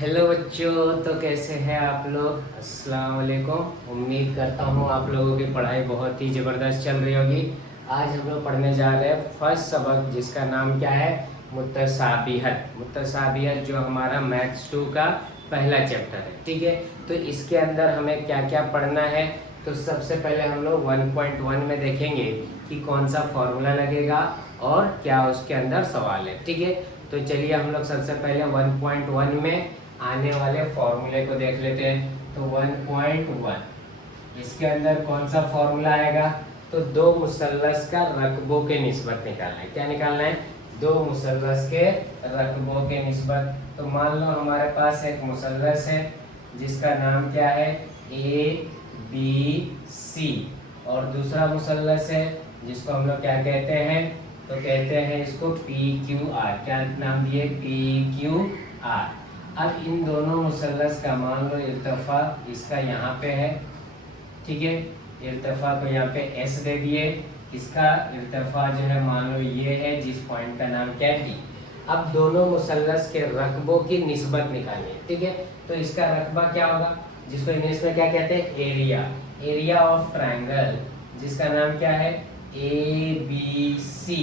Hello बच्चों, तो कैसे हैं आप लोग। अस्सलाम वालेकुम। उम्मीद करता हूँ आप लोगों की पढ़ाई बहुत ही ज़बरदस्त चल रही होगी। आज हम लोग पढ़ने जा रहे हैं फर्स्ट सबक, जिसका नाम क्या है, मुतशाबिहत। मुतशाबिहत जो हमारा मैथ्स 2 का पहला चैप्टर है, ठीक है। तो इसके अंदर हमें क्या क्या पढ़ना है, तो सबसे पहले हम लोग 1.1 में देखेंगे कि कौन सा फॉर्मूला लगेगा और क्या उसके अंदर सवाल है, ठीक है। तो चलिए हम लोग सबसे पहले 1.1 में आने वाले फॉर्मूले को देख लेते हैं। तो 1.1 इसके अंदर कौन सा फॉर्मूला आएगा, तो दो मुसल्लस का रकबों के निस्बत निकालना है। क्या निकालना है, दो मुसल्लस के रकबों के निस्बत। तो मान लो हमारे पास एक मुसल्लस है जिसका नाम क्या है, ए बी सी, और दूसरा मुसल्लस है जिसको हम लोग क्या कहते हैं, तो कहते हैं इसको पी क्यू आर। क्या नाम दिए, पी क्यू आर। अब इन दोनों मुसल्लस का मान लो इर्तिफा इसका यहाँ पे है, ठीक है। इर्तिफा को यहाँ पे एस दे दिए, इसका इर्तिफा जो है मान लो ये है, जिस पॉइंट का नाम क्या है डी। अब दोनों मुसल्लस के रकबों की निस्बत निकालिए, ठीक है। तो इसका रकबा क्या होगा, जिसको इंग्लिश में क्या कहते हैं, एरिया। एरिया ऑफ ट्राइंगल जिसका नाम क्या है, A B C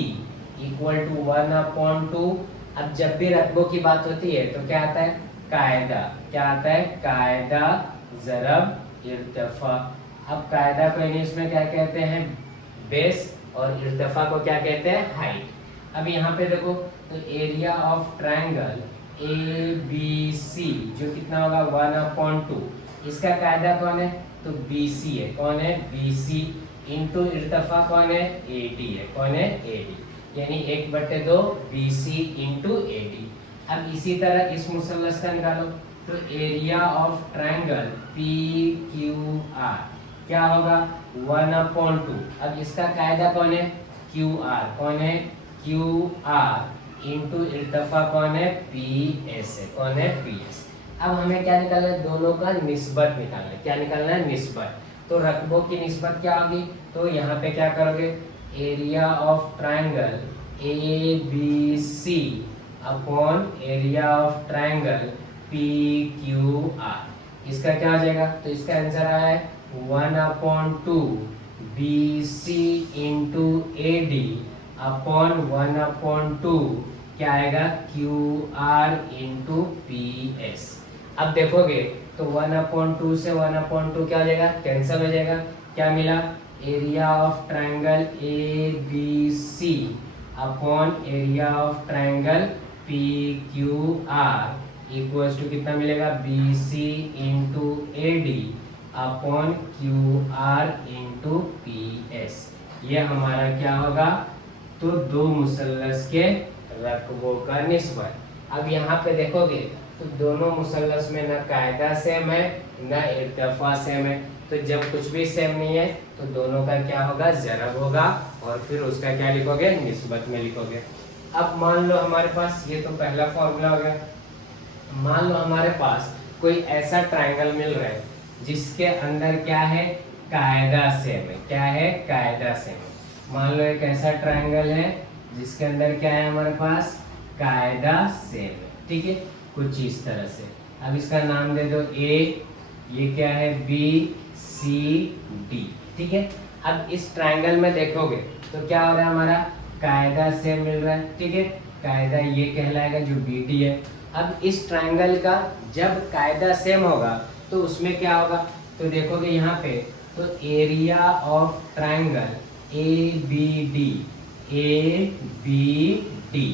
equal to 1/2। अब जब भी रकबों की बात होती है तो क्या आता है, कायदा। क्या आता है, कायदा ज़रब इर्तिफा। अब कायदा को इंग्लिश में क्या कहते हैं, बेस, और इर्तिफा को क्या कहते हैं, हाइट। अब यहाँ पे देखो, तो area of triangle A B C जो कितना होगा 1/2, इसका कायदा कौन है, तो बी सी है। कौन है, बी सी, इंटू इर्तिफा कौन है, ए डी है। कौन है, ए डी, यानी 1/2 B C into A D. अब इसी तरह इस मुसल्लस का निकालो, तो area of triangle P Q R क्या होगा, 1/2। अब इसका कायदा कौन है, क्यू आर। कौन है, क्यू आर इंटू इर्तिफा कौन है, पी एस है। कौन है, पी एस। अब हमें क्या निकालना है, दोनों का निस्बत निकालना है। क्या निकालना है, निस्बत। तो रकबों की निस्बत क्या होगी, तो यहाँ पे क्या करोगे, area of triangle A B C upon area of triangle P Q R. इसका क्या हो जाएगा, तो इसका आंसर आया है 1/2 B C into A D upon 1/2 क्या आएगा, Q R into P S. अब देखोगे तो 1/2 से 1/2 क्या हो जाएगा, कैंसिल हो जाएगा। क्या मिला, area of triangle A B C upon area of triangle P Q R equals to कितना मिलेगा, B C into A D upon Q R into P S. ये हमारा क्या होगा, तो दो मुसल्लस के रकबों का निस्बत। अब यहाँ पे देखोगे तो दोनों मुसल्लस में ना कायदा सेम है ना इर्तिफा सेम है। तो जब कुछ भी सेम नहीं है तो दोनों का क्या होगा, ज़रब होगा, और फिर उसका क्या लिखोगे, निस्बत में लिखोगे। अब मान लो हमारे पास ये तो पहला फॉर्मूला हो गया। मान लो हमारे पास कोई ऐसा ट्राइंगल मिल रहा है जिसके अंदर क्या है, कायदा सेम है। क्या है, कायदा सेम है। मान लो एक ऐसा ट्राइंगल है जिसके अंदर क्या है हमारे पास, कायदा सेम है, ठीक है, कुछ इस तरह से। अब इसका नाम दे दो ए, ये क्या है, बी सी डी, ठीक है। अब इस ट्राइंगल में देखोगे तो क्या हो रहा है, हमारा कायदा सेम मिल रहा है, ठीक है। कायदा ये कहलाएगा जो बी डी है। अब इस ट्राइंगल का जब कायदा सेम होगा तो उसमें क्या होगा, तो देखोगे यहाँ पे, तो area of triangle A B D, A B D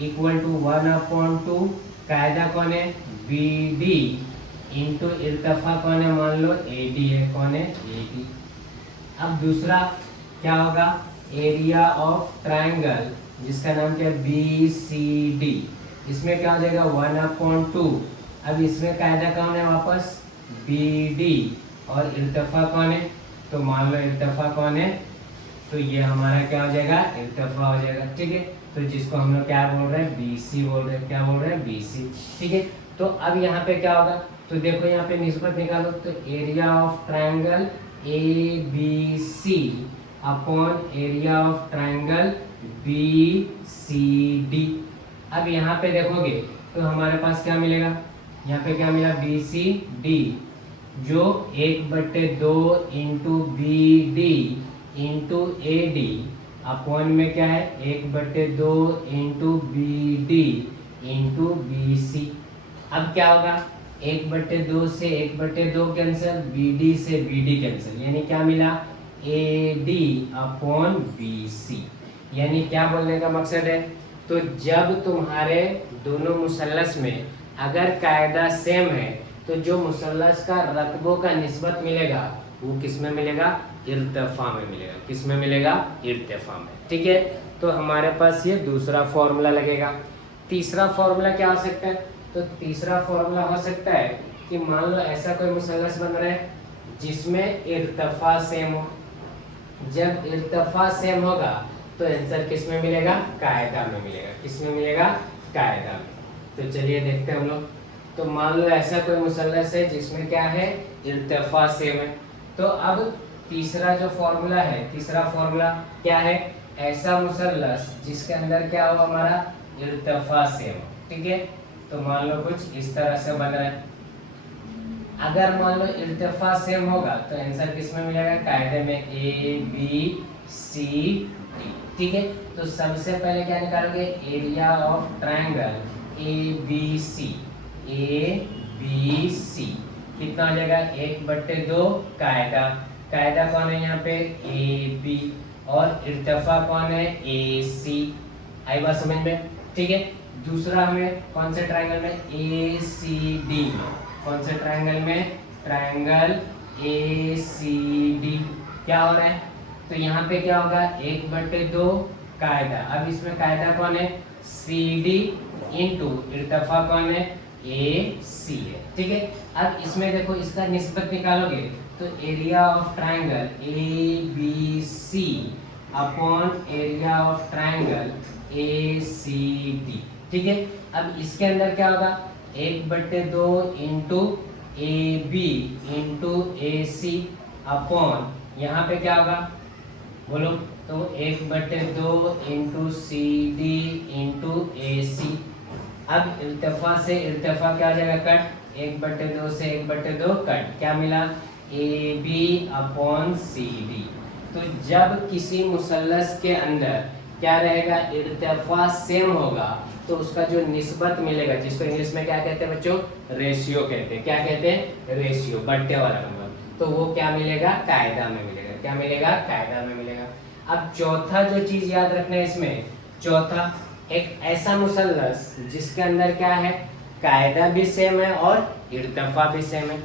equal to 1/2 कायदा कौन है, बी डी इंटू इर्तिफा कौन है, मान लो ए डी है। कौन है, ए डी। अब दूसरा क्या होगा, एरिया ऑफ ट्राइंगल जिसका नाम क्या है, बी सी डी। इसमें क्या हो जाएगा, 1/2। अब इसमें कायदा कौन है, वापस बी डी, और इर्तिफा कौन है, तो मान लो इर्तिफा कौन है, तो ये हमारा क्या हो जाएगा, इर्तिफा हो जाएगा, ठीक है। तो जिसको हम लोग क्या बोल रहे हैं, बी सी बोल रहे हैं। क्या बोल रहे हैं, बी सी, ठीक है। तो अब यहाँ पे क्या होगा, तो देखो यहाँ पे निस्बत निकालो, तो area of triangle A B C upon area of triangle B C D. अब यहाँ पे देखोगे तो हमारे पास क्या मिलेगा, यहाँ पे क्या मिला बी सी डी, जो 1/2 into B D into A D upon में क्या है 1/2 into B D into B C. अब क्या होगा 1/2 से 1/2 कैंसिल, बी डी से बी डी कैंसिल, यानी क्या मिला A D upon B C. यानी क्या बोलने का मकसद है, तो जब तुम्हारे दोनों मुसल्लस में अगर कायदा सेम है तो जो मुसल्लस का रकबों का निस्बत मिलेगा वो किस में मिलेगा, इर्तिफा में मिलेगा। किस में मिलेगा, इर्तिफा में। ठीक है, तो हमारे पास ये दूसरा फॉर्मूला लगेगा। तीसरा फॉर्मूला क्या हो सकता है, तो तीसरा फॉर्मूला हो सकता है कि मान लो ऐसा कोई मुसल्लस बन रहा है जिसमें इर्तिफा सेम हो। जब इर्तिफा सेम होगा तो आंसर किस में मिलेगा, कायदा में मिलेगा। किस में मिलेगा, कायदा में। तो चलिए देखते हैं हम लोग। तो मान लो ऐसा कोई मुसल्लस है जिसमें क्या है, इर्तिफा सेम है। तो अब तीसरा जो फॉर्मूला है, तीसरा फॉर्मूला क्या है, ऐसा मुसल्लस जिसके अंदर क्या हो हमारा इर्तिफा सेम हो। ठीक है, तो मान लो कुछ इस तरह से बन रहा है। अगर मान लो इर्तिफा सेम होगा तो आंसर किस में मिलेगा, कायदे में ए बी सी डी। ठीक है, तो सबसे पहले क्या निकालोगे, area of triangle A B C. A B C कितना हो जाएगा, 1/2 कायदा। कायदा कौन है यहाँ पे, ए बी, और इर्तिफा कौन है, ए सी। आई बात समझ में। ठीक है, दूसरा हमें कौन से ट्रायंगल में, ए सी डी में। कौन से ट्रायंगल में, ट्रायंगल ए सी डी। क्या हो रहा है, तो यहाँ पे क्या होगा 1/2 कायदा। अब इसमें कायदा कौन है, सी डी इंटू इर्तिफा कौन है, ए सी है। ठीक है, अब इसमें देखो इसका निस्बत निकालोगे तो area of triangle A B C upon area of triangle A C D. ठीक है, अब इसके अंदर क्या होगा 1/2 into A B into A C upon यहाँ पे क्या होगा बोलो, तो 1/2 into C D into A C. अब इर्तिफा से इर्तिफा क्या आ जाएगा, कट, 1/2 से 1/2 कट, क्या मिला A B upon C D. तो जब किसी मुसल्लस के अंदर क्या रहेगा, इर्तिफा सेम होगा तो उसका जो निस्बत मिलेगा, जिसको इंग्लिश में क्या कहते हैं बच्चों, रेशियो कहते हैं। क्या कहते हैं, रेशियो, बट्टे वाला नंबर। तो वो क्या मिलेगा, कायदा में मिलेगा। क्या मिलेगा, कायदा में मिलेगा। अब चौथा जो चीज याद रखना है इसमें, चौथा एक ऐसा मुसल्लस जिसके अंदर क्या है, कायदा भी सेम है और इर्तिफा भी सेम है।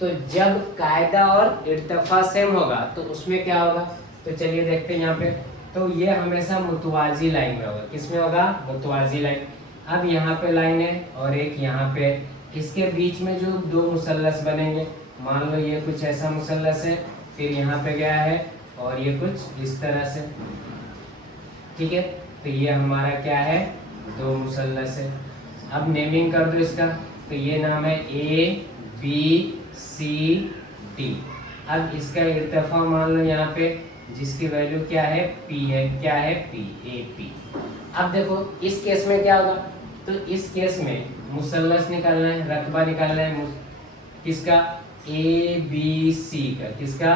तो जब कायदा और इर्तिफा सेम होगा तो उसमें क्या होगा, तो चलिए देखते हैं यहाँ पे। तो ये हमेशा मुतवाजी लाइन में होगा। किस में होगा, मुतवाजी लाइन। अब यहाँ पे लाइन है और एक यहाँ पे, इसके बीच में जो दो मुसल्लस बनेंगे, मान लो ये कुछ ऐसा मुसल्लस है, फिर यहाँ पे गया है और ये कुछ इस तरह से। ठीक है, तो ये हमारा क्या है, दो मुसल्लस है। अब नेमिंग कर दो इसका, तो ये नाम है ए बी सी डी। अब इसका इर्तिफा मान लो यहाँ पे, जिसकी वैल्यू क्या है, पी है। क्या है, पी, ए पी। अब देखो इस केस में क्या होगा, तो इस केस में मुसल्लस निकालना है, रकबा निकालना है किसका, ए बी सी का। किसका,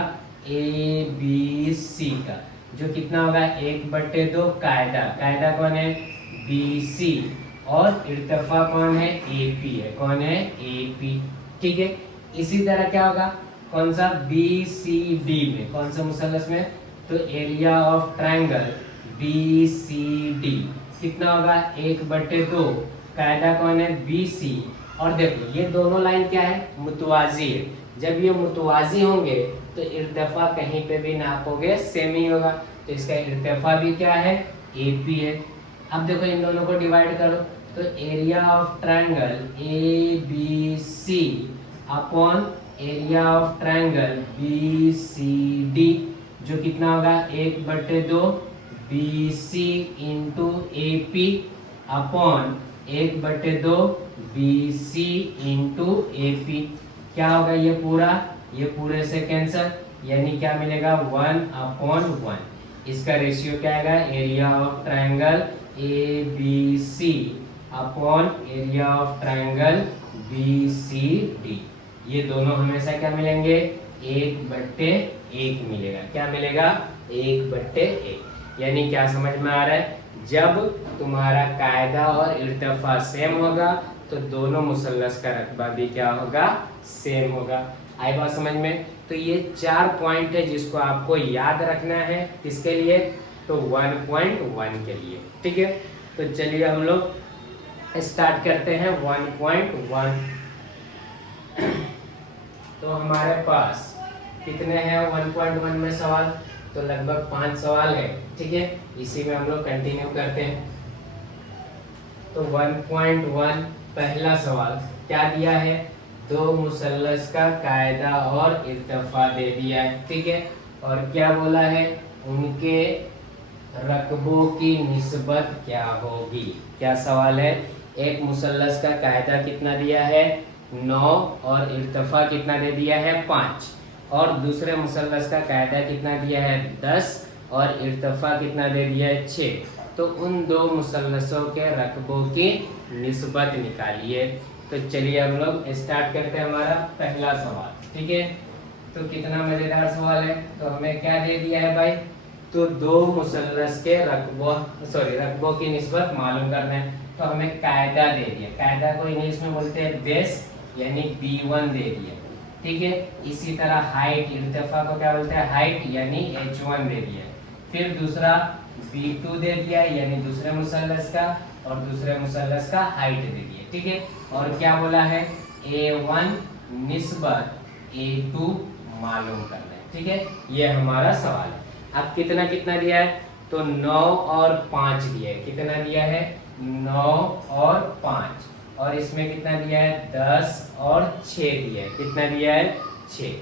ए बी सी का, जो कितना होगा 1/2 कायदा। कायदा कौन है, बी सी, और इर्तिफा कौन है, ए पी है। कौन है, ए पी। ठीक है, इसी तरह क्या होगा, कौन सा, बी सी डी में, कौन सा मुसल्लस में, तो area of triangle B C D कितना होगा 1/2 कायदा कौन है, बी सी। और देखो ये दोनों लाइन क्या है, मुतवाजी है। जब ये मुतवाजी होंगे तो इर्तिफा कहीं पे भी नापोगे सेम ही होगा, तो इसका इर्तिफा भी क्या है, ए पी है। अब देखो इन दोनों को डिवाइड करो, तो area of triangle A B C upon area of triangle B C D, जो कितना होगा 1/2 B C into A P upon 1/2 B C into A P. क्या होगा ये पूरे से कैंसर, यानी क्या मिलेगा 1/1। इसका रेशियो क्या आएगा, area of triangle A B C upon area of triangle B C D. ये दोनों हमेशा क्या मिलेंगे, 1/1 मिलेगा। क्या मिलेगा, 1/1। यानी क्या समझ में आ रहा है, जब तुम्हारा कायदा और इर्तिफा सेम होगा तो दोनों मुसल्लस का रकबा भी क्या होगा, सेम होगा। आई बात समझ में। तो ये 4 पॉइंट है जिसको आपको याद रखना है। किसके लिए, तो 1.1 के लिए। ठीक है, तो चलिए हम लोग स्टार्ट करते हैं 1.1। तो हमारे पास कितने हैं 1.1 में सवाल, तो लगभग 5 सवाल है। ठीक है, इसी में हम लोग कंटिन्यू करते हैं। तो 1.1 पहला सवाल क्या दिया है, दो मुसल्लस का कायदा और इर्तिफा दे दिया है। ठीक है, और क्या बोला है, उनके रकबों की निस्बत क्या होगी। क्या सवाल है, एक मुसल्लस का कायदा कितना दिया है 9 और इर्तिफा कितना दे दिया है 5, और दूसरे मुसल्लस का कायदा कितना दिया है 10 और इर्तिफा कितना दे दिया है 6। तो उन दो मुसल्लसों के रकबों की निस्बत निकालिए। तो चलिए हम लोग स्टार्ट करते हैं हमारा पहला सवाल। ठीक है, तो कितना मजेदार सवाल है। तो हमें क्या दे दिया है भाई, तो दो मुसल्लस के रकबों की निस्बत मालूम करना है। तो हमें कायदा दे दिया, कायदा को इंग्लिश में बोलते हैं बेस, यानी B1 दे दिया। ठीक है, इसी तरह हाइट, इर्तिफा को क्या बोलते हैं हाइट, यानी H1 दे दिया। फिर दूसरा B2 दे दिया, यानी दूसरे मुसल्लस का, और दूसरे मुसल्लस का हाइट दे दिया। ठीक है, और क्या बोला है A1 निस्बत A2 मालूम करना है। ठीक है, ये हमारा सवाल है। अब कितना कितना दिया है, तो 9 और 5 दिया है। कितना दिया है 9 और 5, और इसमें कितना दिया है 10 और 6 दिया है। कितना दिया है 6,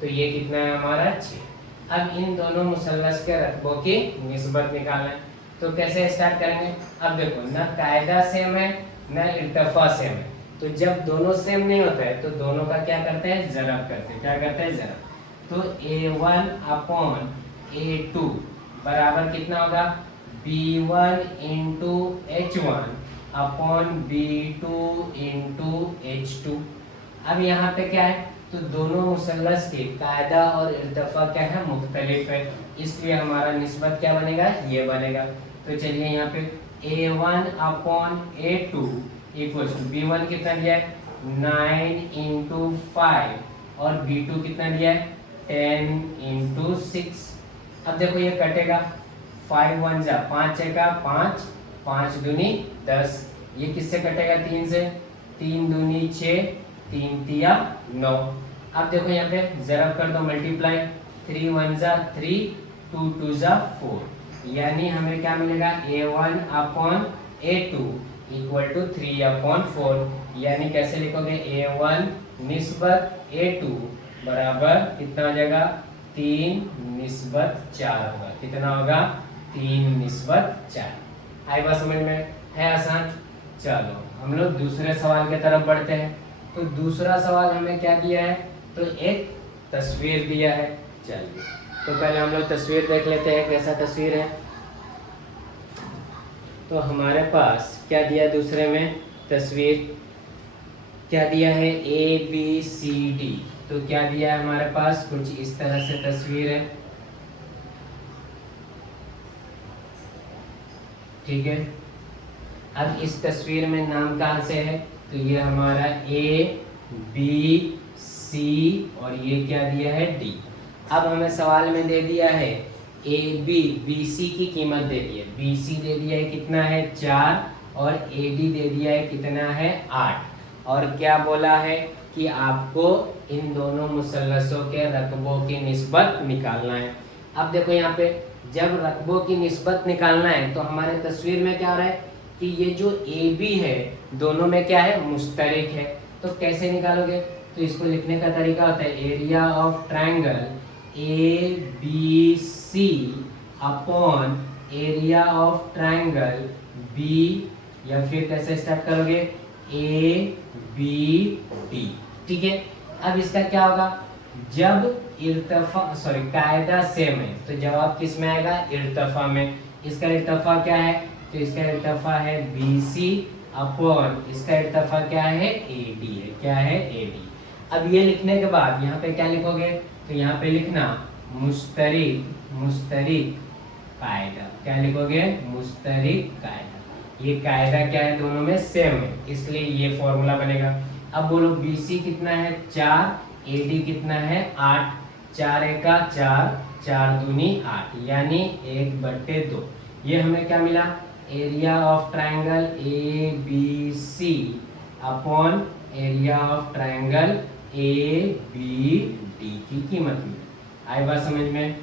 तो ये कितना है हमारा 6। अब इन दोनों मुसल्लस के रकबों की निस्बत निकालना है। तो कैसे स्टार्ट करेंगे, अब देखो ना कायदा सेम है ना इर्तिफा सेम है। तो जब दोनों सेम नहीं होता है तो दोनों का क्या करते हैं, ज़रब करते हैं। क्या करते हैं, ज़रब। तो A1 अपॉन A2 बराबर कितना होगा, B1 into H1 upon B2 into H2। अब यहाँ पे क्या है, तो दोनों मुसल्लस के कायदा और इर्तिफा क्या है, मुख्तलिफ है, इसलिए हमारा निस्बत क्या बनेगा, ये बनेगा। तो चलिए यहाँ पे A1 upon A2 equals to B1 कितना दिया है 9 इंटू 5 और B2 कितना दिया है 10 इंटू 6। अब देखो ये कटेगा, 5 1 जा 5 का 5, 5 दूनी 10। ये किससे कटेगा, 3 से, 3 दूनी 6, 3 तिया 9। अब देखो यहाँ पे ज़रब कर दो, मल्टीप्लाई, 3 1 जा 3, 2 2 जा 4, यानी हमें क्या मिलेगा A1 upon A2 equal to 3 upon 4। यानी कैसे लिखोगे, A1 निस्बत A2 बराबर कितना हो जाएगा 3 निस्बत 4 होगा। कितना होगा 3 निस्बत 4। आई बात समझ में, है आसान। चलो हम लोग दूसरे सवाल की तरफ बढ़ते हैं। तो दूसरा सवाल हमें क्या दिया है, तो एक तस्वीर दिया है। चलिए तो पहले हम लोग तस्वीर देख लेते हैं कैसा तस्वीर है। तो हमारे पास क्या दिया दूसरे में तस्वीर, क्या दिया है ABCD। तो क्या दिया है हमारे पास, कुछ इस तरह से तस्वीर है। ठीक है, अब इस तस्वीर में नाम कहाँ से है, तो ये हमारा ABC और ये क्या दिया है D। अब हमें सवाल में दे दिया है BC की कीमत दे दी है, BC दे दिया है कितना है 4 और AD दे दिया है कितना है 8, और क्या बोला है कि आपको इन दोनों मुसल्लसों के रकबों की निस्बत निकालना है। अब देखो यहाँ पे जब रकबों की निस्बत निकालना है तो हमारे तस्वीर में क्या हो रहा है कि ये जो AB है दोनों में क्या है, मुश्तरक है। तो कैसे निकालोगे, तो इसको लिखने का तरीका होता है area of triangle ABC upon area of triangle B, या फिर कैसे स्टार्ट करोगे ABD। ठीक है, अब इसका क्या होगा, जब कायदा सेम है तो जवाब किस में आएगा, इर्तिफा में। इसका इर्तिफा क्या है, तो इसका इर्तिफा है BC अपॉन इसका इर्तिफा क्या है, AD है। क्या है, AD। अब ये लिखने के बाद यहाँ पे क्या लिखोगे, तो यहाँ पे लिखना मुस्तरिक कायदा। क्या लिखोगे, मुस्तरिक कायदा। ये कायदा क्या है, दोनों में सेम है, इसलिए ये फॉर्मूला बनेगा। अब बोलो BC कितना है, 4, AD कितना है, 8। 4 एका 4, 4 दूनी 8, यानी 1/2। ये हमें क्या मिला, area of triangle ABC upon area of triangle ABD की कीमत मिली। आई बात समझ में?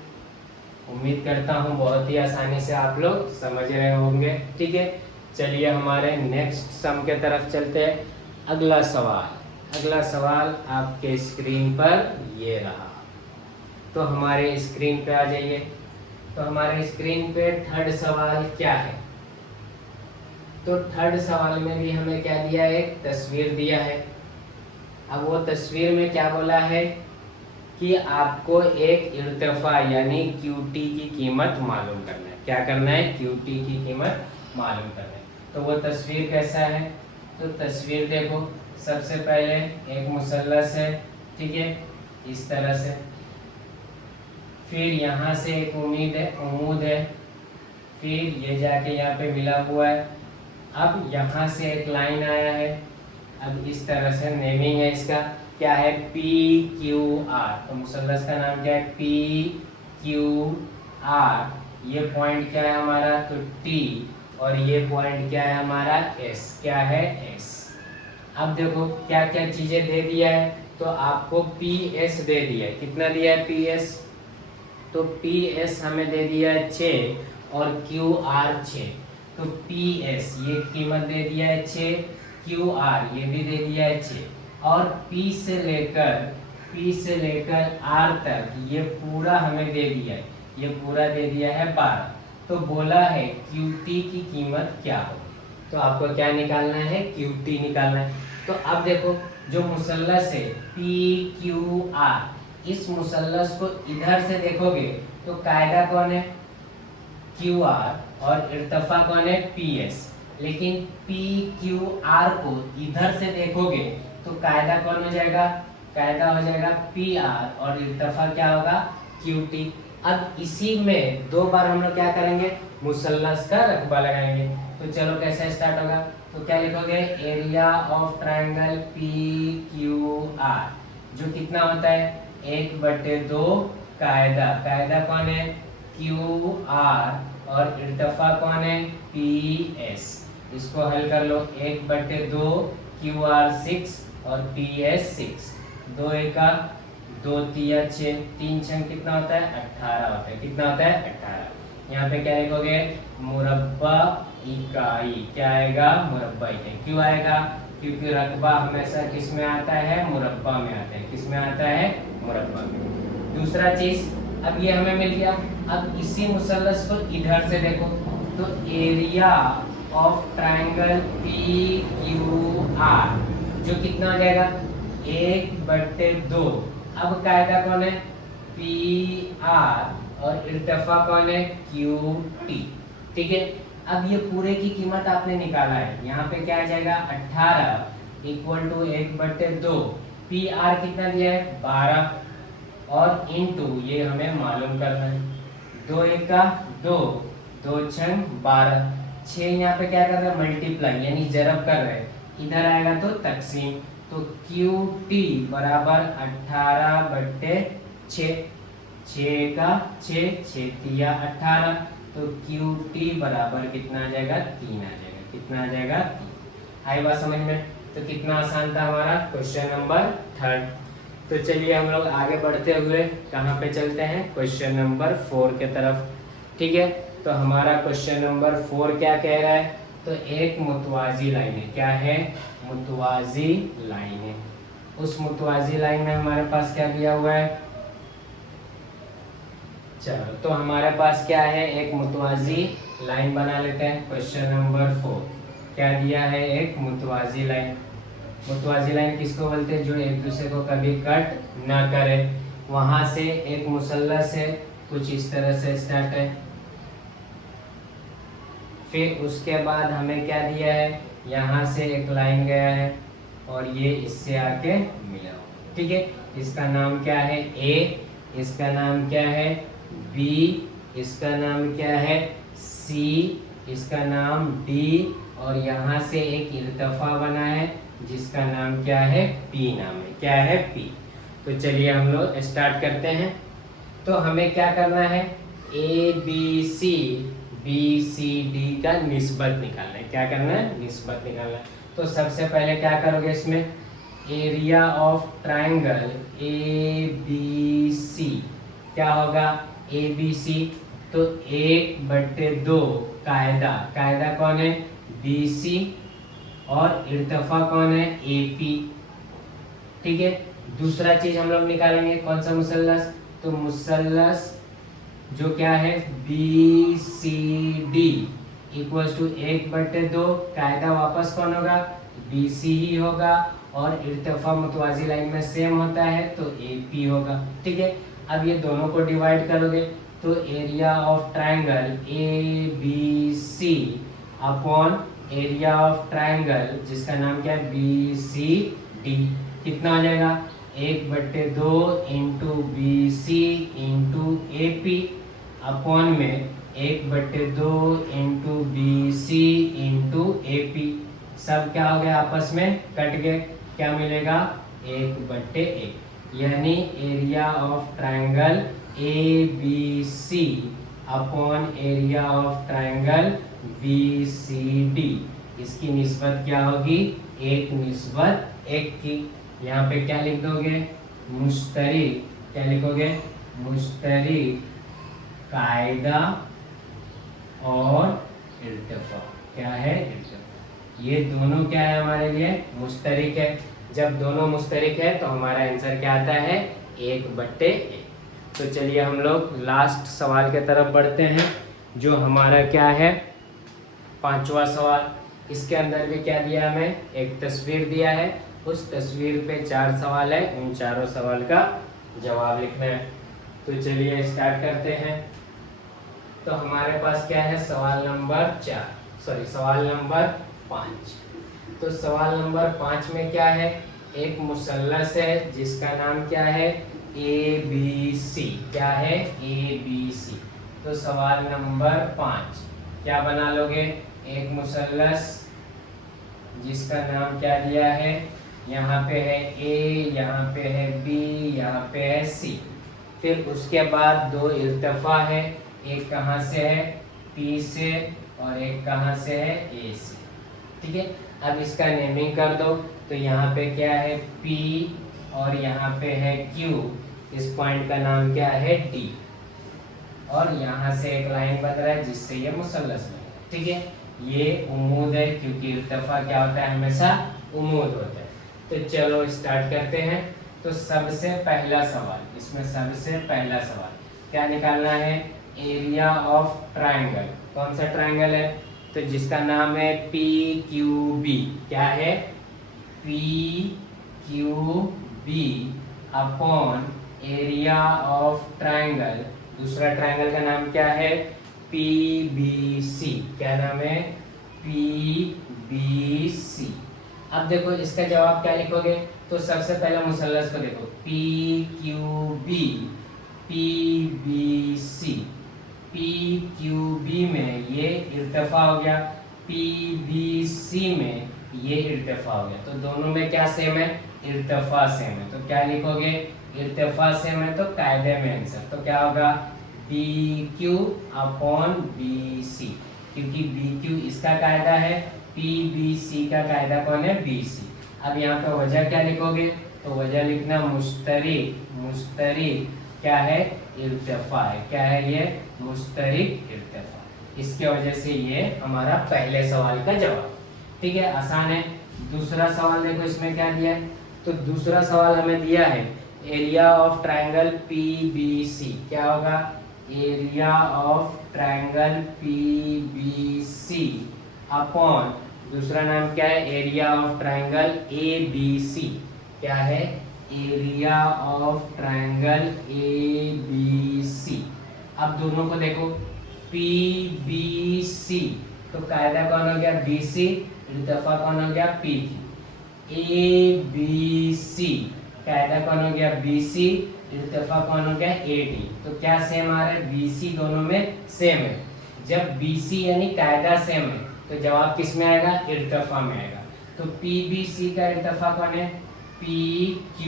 उम्मीद करता हूँ बहुत ही आसानी से आप लोग समझ रहे होंगे। ठीक है, चलिए हमारे नेक्स्ट सम के तरफ चलते हैं। अगला सवाल आपके स्क्रीन पर ये रहा, तो हमारे स्क्रीन पे आ जाइए। तो हमारे स्क्रीन पे थर्ड सवाल क्या है, तो थर्ड सवाल में भी हमें क्या दिया है, एक तस्वीर दिया है। अब वो तस्वीर में क्या बोला है कि आपको एक इर्तिफा यानी QT की कीमत मालूम करना है। क्या करना है, QT की कीमत मालूम करना है। तो वो तस्वीर कैसा है, तो तस्वीर देखो, सबसे पहले एक मुसल्लस है, ठीक है, इस तरह से। फिर यहाँ से एक उम्मीद है, फिर ये जाके यहाँ पे मिला हुआ है। अब यहाँ से एक लाइन आया है, अब इस तरह से नेमिंग है इसका, क्या है, PQR। तो मुसल्लस का नाम क्या है, PQR। ये पॉइंट क्या है हमारा, तो T, और ये पॉइंट क्या है हमारा, S। क्या है, S। अब देखो क्या क्या चीजें दे दिया है, तो आपको PS दे दिया है। कितना दिया है, PS, तो PS हमें दे दिया है 6 और QR 6। तो PS ये कीमत दे दिया है 6, QR ये भी दे दिया है 6, और P से लेकर R तक ये पूरा हमें दे दिया है, ये पूरा दे दिया है 12। तो बोला है QT की कीमत क्या हो, तो आपको क्या निकालना है, QT निकालना है। तो अब देखो जो मुसल्लस है PQR, इस मुसल्लस को इधर से देखोगे तो कायदा कौन है, QR, और इर्तिफा कौन है, PS। लेकिन PQR को इधर से देखोगे तो कायदा कौन हो जाएगा, कायदा हो जाएगा PR, और इर्तिफा क्या होगा, QT। अब इसी में दो बार हम लोग क्या करेंगे, मुसल्लस का रकबा लगाएंगे। तो चलो कैसे स्टार्ट होगा, तो क्या लिखोगे, एरिया ऑफ ट्राइंगल PQR, जो कितना होता है, 1/2 कायदा कौन है, QR, और इर्तिफा कौन है, PS। इसको हल कर लो, 1/2 QR 6 और PS 6। 2 एका 2 तिया 6, 3 छंग कितना होता है, 18 होता है। कितना होता है, 18। यहाँ पे क्या लिखोगे, मुरब्बा इकाई। क्या आएगा, मुरब्बा इकाई। क्यों आएगा, क्योंकि रकबा हमेशा किस में आता है, मुरब्बा में आता है। किस में आता है, मुरब्बा में। दूसरा चीज, अब ये हमें मिल गया। अब इसी मुसल्लस को इधर से देखो, तो एरिया ऑफ ट्राइंगल PQR जो कितना हो जाएगा, 1/2। अब कायदा कौन है, PR, और इर्तिफा कौन है, QT। ठीक है, अब ये पूरे की कीमत आपने निकाला है, यहाँ पे क्या आ जाएगा, 18 इक्वल टू 1/2। PR कितना दिया है, 12, और इनटू ये हमें मालूम करना है, 2 एका 2, 2 छंग 12, 6 यहाँ पे क्या कर रहे हैं, मल्टीप्लाई यानी जरब कर रहे हैं, इधर आएगा तो तकसीम। तो QT बराबर 18/6, 6 का 6, 6 तिया 18, तो QT बराबर कितना आ जाएगा, 3 आ जाएगा। कितना आ जाएगा, 3। आई बात समझ में? तो कितना आसान था हमारा क्वेश्चन नंबर 3। तो चलिए हम लोग आगे बढ़ते हुए कहाँ पे चलते हैं, क्वेश्चन नंबर 4 के तरफ। ठीक है, तो हमारा क्वेश्चन नंबर 4 क्या कह रहा है, तो एक मुतवाजी लाइन है। क्या है, मुतवाजी लाइन है। उस मुतवाजी लाइन में हमारे पास क्या दिया हुआ है, चलो तो हमारे पास क्या है, एक मुतवाजी लाइन बना लेते हैं। क्वेश्चन नंबर 4 क्या दिया है, एक मुतवाजी लाइन। मुतवाजी लाइन किसको बोलते हैं, जो एक दूसरे को कभी कट ना करे। वहां से एक मुसल्लस है, कुछ इस तरह से स्टार्ट है, फिर उसके बाद हमें क्या दिया है, यहाँ से एक लाइन गया है और ये इससे आके मिला हुआ, ठीक है। इसका नाम क्या है ए, इसका नाम क्या है बी, इसका नाम क्या है सी, इसका नाम डी, और यहाँ से एक इल्तफा बना है जिसका नाम क्या है पी नाम है, क्या है पी। तो चलिए हम लोग स्टार्ट करते हैं। तो हमें क्या करना है, A B C B C D का निस्बत निकालना है। क्या करना है, निस्बत निकालना है। तो सबसे पहले क्या करोगे, इसमें area of triangle A B C क्या होगा, ए बी सी, तो 1/2 कायदा, कायदा कौन है बी सी, और इर्तफा कौन है ए पी, ठीक है। दूसरा चीज हम लोग निकालेंगे कौन सा, मुसल्लस, तो मुसल्लस जो क्या है B C D equals to 1/2, कायदा वापस कौन होगा बी सी ही होगा, और इर्तफा मुतवाजी लाइन में सेम होता है तो ए पी होगा, ठीक है। अब ये दोनों को डिवाइड करोगे तो area of triangle A B C upon area of triangle जिसका नाम क्या है बी सी डी कितना हो जाएगा, 1/2 into B C into A P upon में 1/2 into B C into A P, सब क्या हो गया आपस में कट गए, क्या मिलेगा 1/1, यानी area of triangle A B C upon area of triangle B C D, इसकी निस्बत क्या होगी 1:1 की। यहाँ पे क्या लिख दोगे, मुश्तरिक, क्या लिखोगे मुश्तरिक कायदा और इर्तिफा, क्या है इर्तिफा, ये दोनों क्या है हमारे लिए मुश्तरिक है। जब दोनों मुश्तरिक है तो हमारा आंसर क्या आता है 1/1। तो चलिए हम लोग लास्ट सवाल के तरफ बढ़ते हैं, जो हमारा क्या है 5वां सवाल। इसके अंदर भी क्या दिया, हमें एक तस्वीर दिया है, उस तस्वीर पे 4 सवाल है, उन चारों सवाल का जवाब लिखना है। तो चलिए स्टार्ट करते हैं। तो हमारे पास क्या है सवाल नंबर 5। तो सवाल नंबर 5 में क्या है, एक मुसल्लस है जिसका नाम क्या है ए बी सी, क्या है ए बी सी। तो सवाल नंबर 5 क्या बना लोगे, एक मुसल्लस जिसका नाम क्या दिया है, यहाँ पे है ए, यहाँ पे है बी, यहाँ पे है सी, फिर उसके बाद 2 इर्तिफा है, एक कहाँ से है पी से और एक कहाँ से है ए से, ठीक है। अब इसका नेमिंग कर दो, तो यहाँ पे क्या है पी और यहाँ पे है क्यू, इस पॉइंट का नाम क्या है डी, और यहाँ से एक लाइन बन रहा है जिससे ये मुसल्लस बनेगा, ठीक है। ये उम्मीद है क्योंकि इर्तिफा क्या होता है हमेशा उम्मीद होता है। तो चलो स्टार्ट करते हैं। तो सबसे पहला सवाल, इसमें सबसे पहला सवाल क्या निकालना है, एरिया ऑफ ट्राइंगल, कौन सा ट्राइंगल है, तो जिसका नाम है पी क्यू बी, क्या है P Q B upon area of triangle, दूसरा ट्राइंगल का नाम क्या है पी बी सी, क्या नाम है पी बी सी। अब देखो इसका जवाब क्या लिखोगे, तो सबसे पहले मुसल्लस को देखो P Q B P B C, P Q B में ये इर्तिफा हो गया, पी बी सी में ये इर्तिफा हो गया, तो दोनों में क्या सेम है इर्तिफा सेम है, तो क्या लिखोगे इर्तिफा सेम है तो कायदे में आंसर तो क्या होगा B Q upon B C, क्योंकि बी क्यू इसका कायदा है, पी बी सी का कायदा कौन है बी सी। अब यहाँ पे वजह क्या लिखोगे, तो वजह लिखना मुश्तरिक, मुश्तरिक क्या है इर्तिफा है, क्या है ये मुश्तरिक इर्तिफा, इसके वजह से ये हमारा पहले सवाल का जवाब, ठीक है आसान है। दूसरा सवाल देखो इसमें क्या दिया है, तो दूसरा सवाल हमें दिया है area of triangle P B C, क्या होगा area of triangle P B C upon दूसरा नाम क्या है area of triangle A B C, क्या है area of triangle A B C. अब दोनों को देखो पी बी सी तो कायदा कौन हो गया BC, इर्तिफा कौन हो गया PQ। ABC, कायदा कौन हो गया BC, इर्तिफा कौन हो गया AD। तो क्या सेम आ रहा है, BC दोनों में सेम है। जब BC यानी कायदा सेम है तो जवाब किस में आएगा, इर्तिफा में आएगा। तो PBC का इर्तिफा कौन है, PQ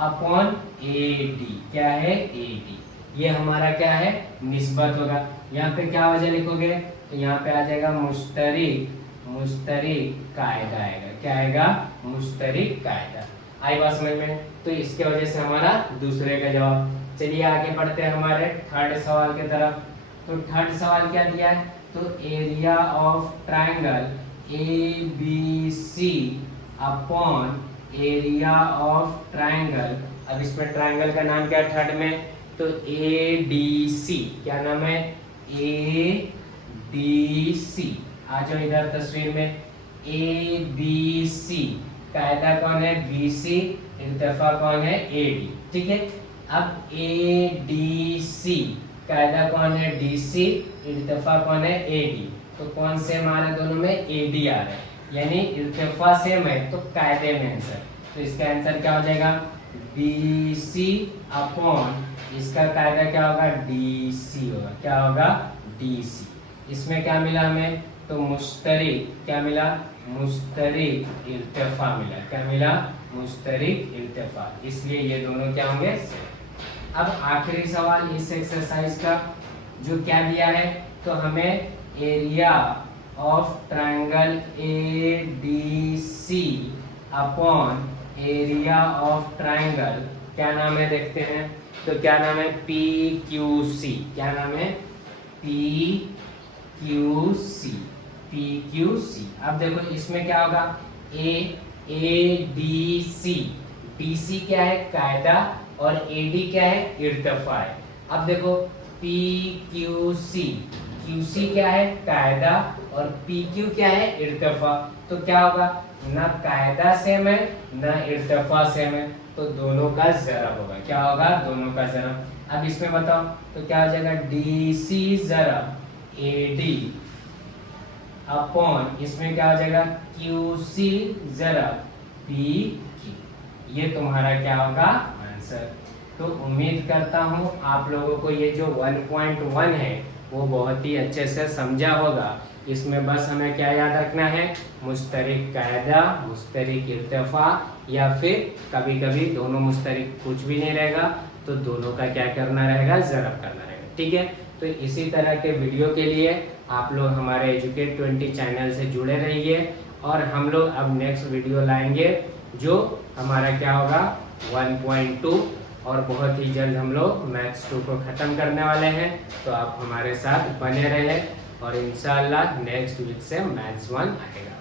अपॉन AD, क्या है AD। ये हमारा क्या है, निस्बत होगा। यहाँ पे क्या वजह लिखोगे, तो यहाँ पे आ जाएगा मुश्तरिक कायदा आएगा। क्या आएगा, मुश्तरिक कायदा। आई बात समझ में। तो इसके वजह से हमारा दूसरे का जवाब। चलिए आगे बढ़ते हैं हमारे थर्ड सवाल की तरफ। तो थर्ड सवाल क्या दिया है, तो area of triangle ABC upon area of triangle, अब इसमें ट्राइंगल का नाम क्या है थर्ड में, तो ADC। क्या नाम है, ADC। आ जाओ इधर तस्वीर में, ABC कायदा कौन है BC, इर्तिफा कौन है AD। ठीक है, अब ADC कायदा कौन है DC, इर्तिफा कौन है AD। तो कौन सेम आ रहा है दोनों में, AD आ रहा है, यानी इर्तिफा सेम है तो कायदे में आंसर। तो इसका आंसर क्या हो जाएगा, BC अपॉन इसका कायदा क्या होगा, DC होगा। क्या होगा, DC। इसमें क्या मिला हमें, तो मुश्तरिक, क्या मिला, मुश्तरिक इर्तिफा मिला। क्या मिला, मुश्तरिक इर्तिफा, इसलिए ये दोनों क्या होंगे। अब आखिरी सवाल इस एक्सरसाइज का जो क्या दिया है, तो हमें area of triangle ADC upon area of triangle, क्या नाम है देखते हैं, तो क्या नाम है PQC। क्या नाम है, PQC। अब देखो इसमें क्या होगा, ADC, DC क्या है कायदा और AD क्या है इर्तिफा है। अब देखो PQC, QC क्या है कायदा और PQ क्या है इर्तिफा। तो क्या होगा, ना कायदा सेम है ना इर्तिफा सेम है, तो दोनों का ज़रब होगा। क्या होगा, दोनों का ज़रब। अब इसमें बताओ तो क्या हो जाएगा, DC ज़रब AD अपॉन इसमें क्या हो जाएगा, QC ज़रब PQ। ये तुम्हारा क्या होगा आंसर। तो उम्मीद करता हूँ आप लोगों को ये जो 1.1 है वो बहुत ही अच्छे से समझा होगा। इसमें बस हमें क्या याद रखना है, मुश्तरिक कायदा, मुश्तरिक इर्तिफा, या फिर कभी कभी दोनों मुश्तरिक कुछ भी नहीं रहेगा तो दोनों का क्या करना रहेगा, ज़रब करना रहेगा। ठीक है, तो इसी तरह के वीडियो के लिए आप लोग हमारे एजुकेट 20 चैनल से जुड़े रहिए और हम लोग अब नेक्स्ट वीडियो लाएंगे जो हमारा क्या होगा 1.2, और बहुत ही जल्द हम लोग मैथ्स 2 को ख़त्म करने वाले हैं। तो आप हमारे साथ बने रहें और इंशाल्लाह नेक्स्ट वीक से मैथ्स 1 आएगा।